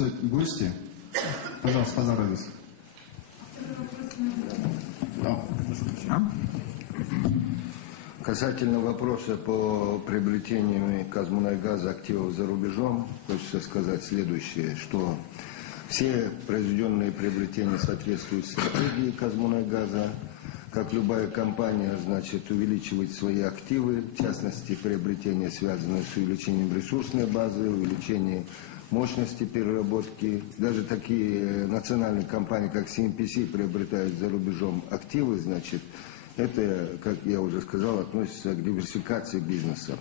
присутствуют гости. Пожалуйста, Пазарадис. Касательно вопроса по приобретению «Казмунайгаза» активов за рубежом, хочется сказать следующее, что все произведенные приобретения соответствуют стратегии «Казмунайгаза». Как любая компания, значит, увеличивать свои активы, в частности, приобретения, связанные с увеличением ресурсной базы, увеличением мощности переработки. Даже такие национальные компании, как CNPC, приобретают за рубежом активы, значит, это, как я уже сказал, относится к диверсификации бизнеса.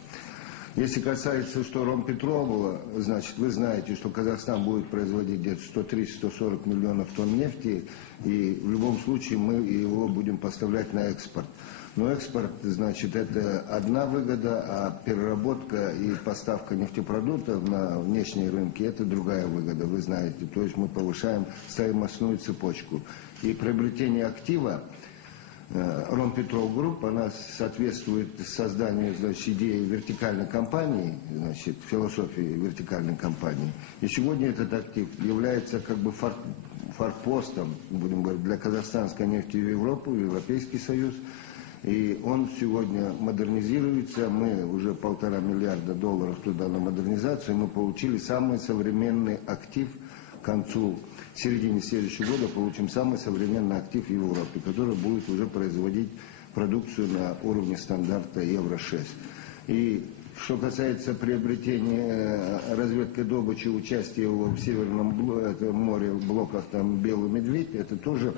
Если касается, что Ромпетрового, значит, вы знаете, что Казахстан будет производить где-то 130-140 миллионов тонн нефти, и в любом случае мы его будем поставлять на экспорт. Но экспорт, значит, это одна выгода, а переработка и поставка нефтепродуктов на внешние рынки – это другая выгода, вы знаете. То есть мы повышаем стоимостную цепочку. И приобретение актива Ромпетров Групп, она соответствует созданию, значит, идеи вертикальной компании, значит, философии вертикальной компании. И сегодня этот актив является как бы форпостом, будем говорить, для казахстанской нефти в Европу, в Европейский Союз. И он сегодня модернизируется. Мы уже $1,5 миллиарда туда на модернизацию. Мы получили самый современный актив к концу. В середине следующего года получим самый современный актив в Европе, который будет уже производить продукцию на уровне стандарта Евро-6. И что касается приобретения разведки добычи, участия его в Северном море, в блоках там Белый Медведь, это тоже,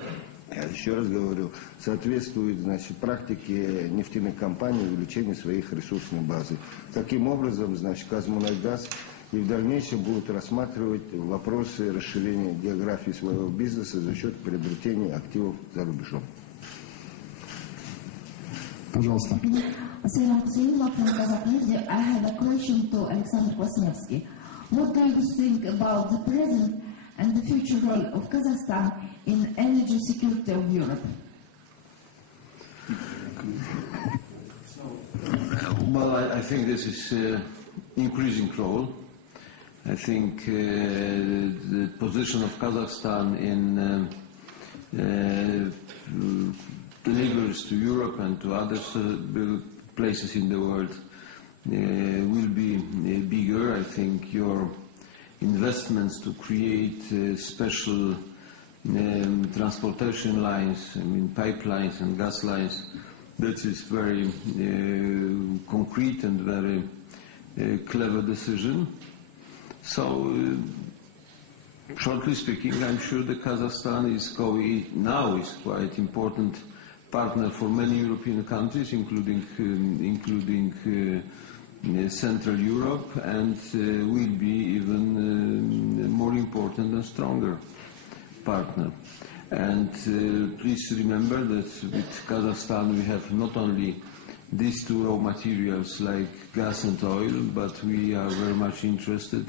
я еще раз говорю, соответствует, значит, практике нефтяных компаний увеличения своих ресурсной базы. Таким образом, значит, «Казмунайгаз» и в дальнейшем будут рассматривать вопросы расширения географии своего бизнеса за счет приобретения активов за рубежом. Пожалуйста. I have a question to Alexander Kwasniewski. What do you think about the present and the future role of Kazakhstan in energy security of Europe? Well, I think this is increasing role. I think the position of Kazakhstan in deliveries to Europe and to other places in the world will be bigger. I think your investments to create special transportation lines, I mean pipelines and gas lines, that is very concrete and very clever decision. So, shortly speaking, I'm sure that Kazakhstan is quite important partner for many European countries, including Central Europe, and will be even more important and stronger partner. And please remember that with Kazakhstan we have not only these two raw materials like gas and oil, but we are very much interested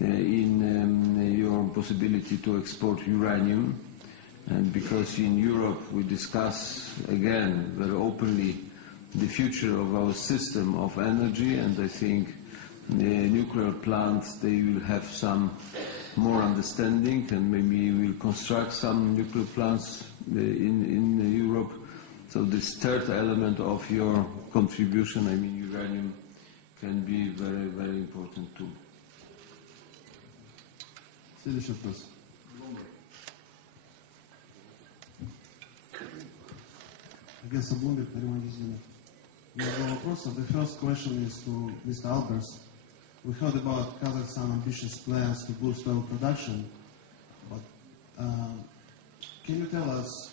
in your possibility to export uranium. And because in Europe we discuss again very openly the future of our system of energy, and I think the nuclear plants, they will have some more understanding, and maybe we'll construct some nuclear plants in Europe. So this third element of your contribution, I mean uranium, can be very, very important too. Следующий вопрос. Агентство Bloomberg, Нариман Гизинов. Два вопроса. The first question is to Mr. Albers. We heard about Kazakhstan's ambitious plans to boost oil production, but can you tell us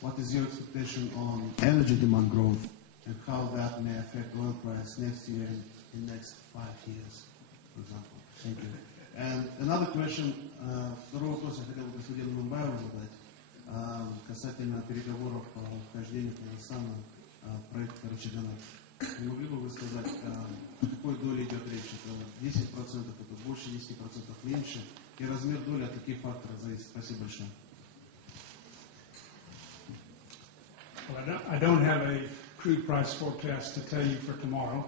what is your expectation on energy demand growth and how that may affect oil price next year and in the next 5 years, for example? Thank you. And another question, второй вопрос я хотел бы господину Мумбаеву задать, касательно переговоров по вхождению Казахстана в проект Карачаганак. Не могли бы вы сказать, о какой доле идет речь? Это 10%, это больше 10%, меньше? И размер доли от каких факторов зависит? Спасибо большое. Well, I don't have a crude price forecast to tell you for tomorrow.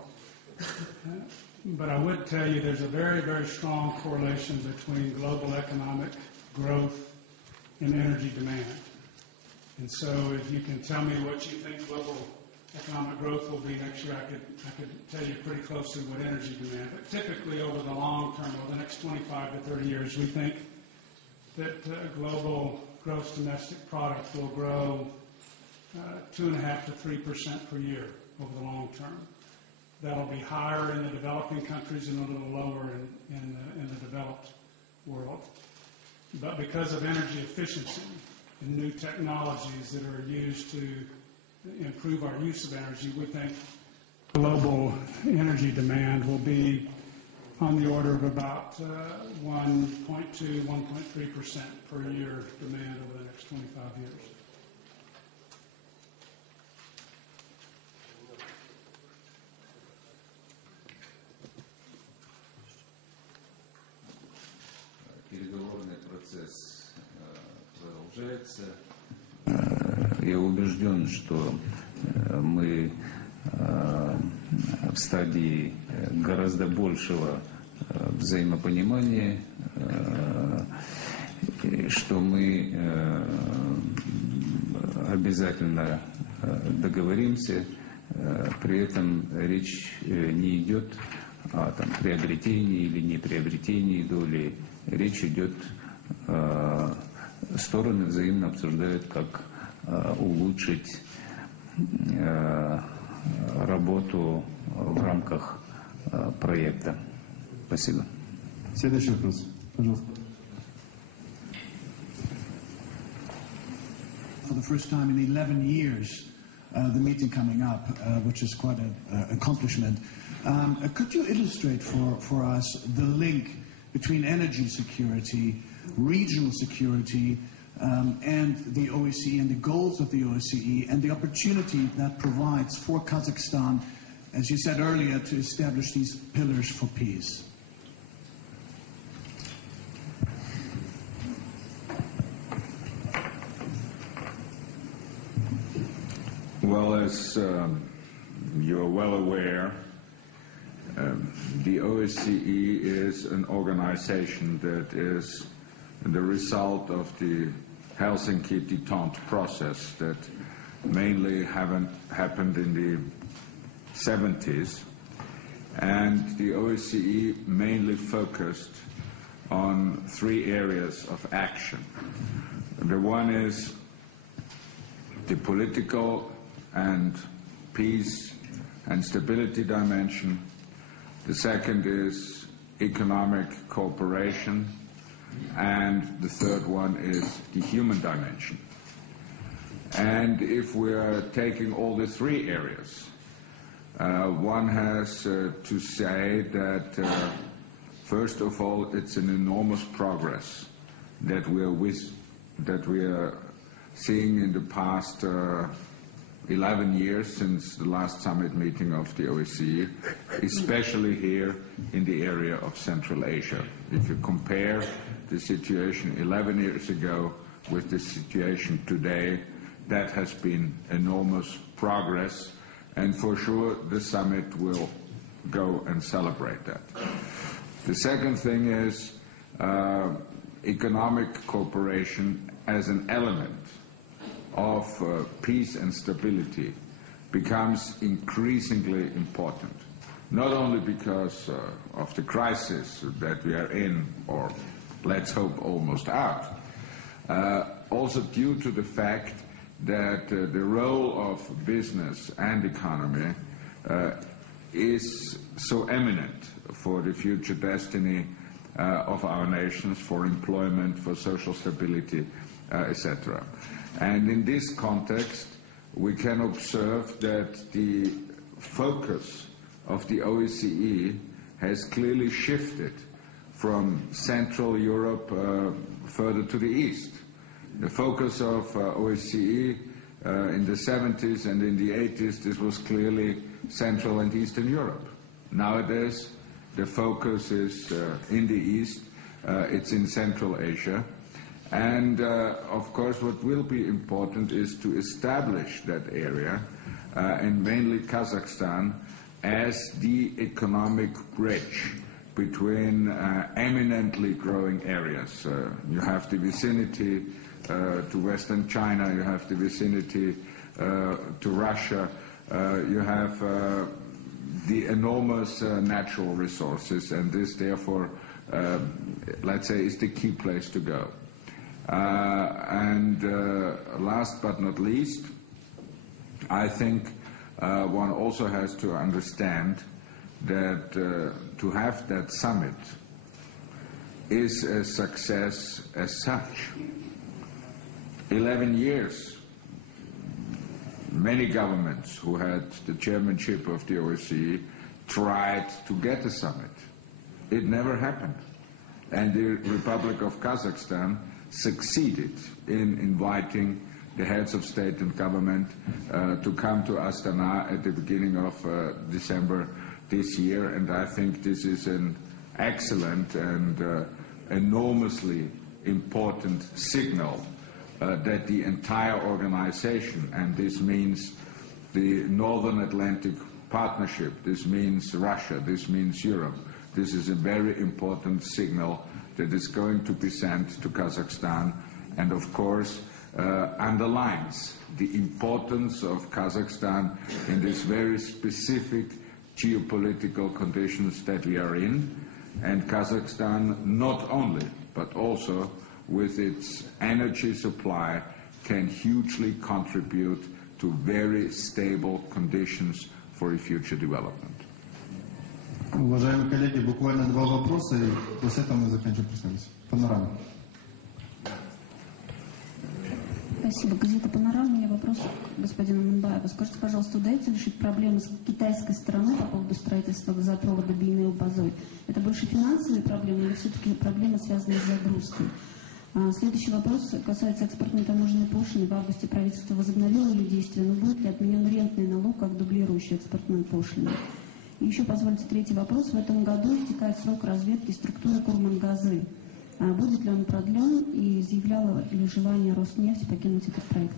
But I would tell you there's a very, very strong correlation between global economic growth and energy demand. And so if you can tell me what you think global economic growth will be next year, I could tell you pretty closely what energy demand. But typically over the long term, over the next 25 to 30 years, we think that global gross domestic product will grow 2.5% to 3% per year over the long term. That'll be higher in the developing countries and a little lower in the developed world. But because of energy efficiency and new technologies that are used to improve our use of energy, we think global energy demand will be on the order of about 1.2, 1.3% per year demand over the next 25 years. Переговорный процесс продолжается. Я убежден, что мы в стадии гораздо большего взаимопонимания, что мы обязательно договоримся. При этом речь не идет о приобретении или неприобретении доли. Речь идет, стороны взаимно обсуждают, как улучшить работу в рамках проекта. Спасибо. Следующий вопрос, пожалуйста. For the first time in 11 years, the meeting coming up, which is quite an accomplishment. Could you illustrate for us the link between energy security, regional security, and the OSCE and the goals of the OSCE and the opportunity that provides for Kazakhstan, as you said earlier, to establish these pillars for peace? Well, as you're well aware, the OSCE is an organization that is the result of the Helsinki detente process that mainly happened in the 70s. And the OSCE mainly focused on three areas of action. The one is the political and peace and stability dimension. The second is economic cooperation, and the third one is the human dimension. And if we are taking all the three areas, one has to say that first of all, it's an enormous progress that we are seeing in the past 11 years since the last summit meeting of the OSCE, especially here in the area of Central Asia. If you compare the situation 11 years ago with the situation today, that has been enormous progress, and for sure the summit will go and celebrate that. The second thing is economic cooperation as an element of peace and stability becomes increasingly important, not only because of the crisis that we are in, or let's hope almost out, also due to the fact that the role of business and economy is so eminent for the future destiny of our nations, for employment, for social stability, etc. And in this context, we can observe that the focus of the OSCE has clearly shifted from Central Europe further to the east. The focus of OSCE in the 70s and in the 80s, this was clearly Central and Eastern Europe. Nowadays, the focus is in the east, it's in Central Asia. And, of course, what will be important is to establish that area, and mainly Kazakhstan, as the economic bridge between eminently growing areas. You have the vicinity to Western China, you have the vicinity to Russia, you have the enormous natural resources, and this therefore, let's say, is the key place to go. And last but not least, I think one also has to understand that to have that summit is a success as such. 11 years, many governments who had the chairmanship of the OSCE tried to get a summit. It never happened. And the Republic of Kazakhstan succeeded in inviting the heads of state and government to come to Astana at the beginning of December this year, and I think this is an excellent and enormously important signal that the entire organization, and this means the Northern Atlantic Partnership, this means Russia, this means Europe, this is a very important signal that is going to be sent to Kazakhstan, and of course underlines the importance of Kazakhstan in this very specific geopolitical conditions that we are in, and Kazakhstan not only, but also with its energy supply can hugely contribute to very stable conditions for a future development. Уважаемые коллеги, буквально два вопроса, и после этого мы заканчиваем пресс-конференцию. Панорама. Спасибо. Газета «Панорама». У меня вопрос к господину Мунбаеву. Скажите, пожалуйста, удается решить проблемы с китайской стороной по поводу строительства газопровода Бейнеу-Базой? Это больше финансовые проблемы или все-таки проблемы, связанные с загрузкой? Следующий вопрос касается экспортной таможенной пошлины. В августе правительство возобновило ее действие, но будет ли отменен рентный налог как дублирующий экспортную пошлину? И еще позвольте третий вопрос. В этом году истекает срок разведки структуры Курмангазы. Будет ли он продлен и изъявляло ли желание Роснефти покинуть этот проект?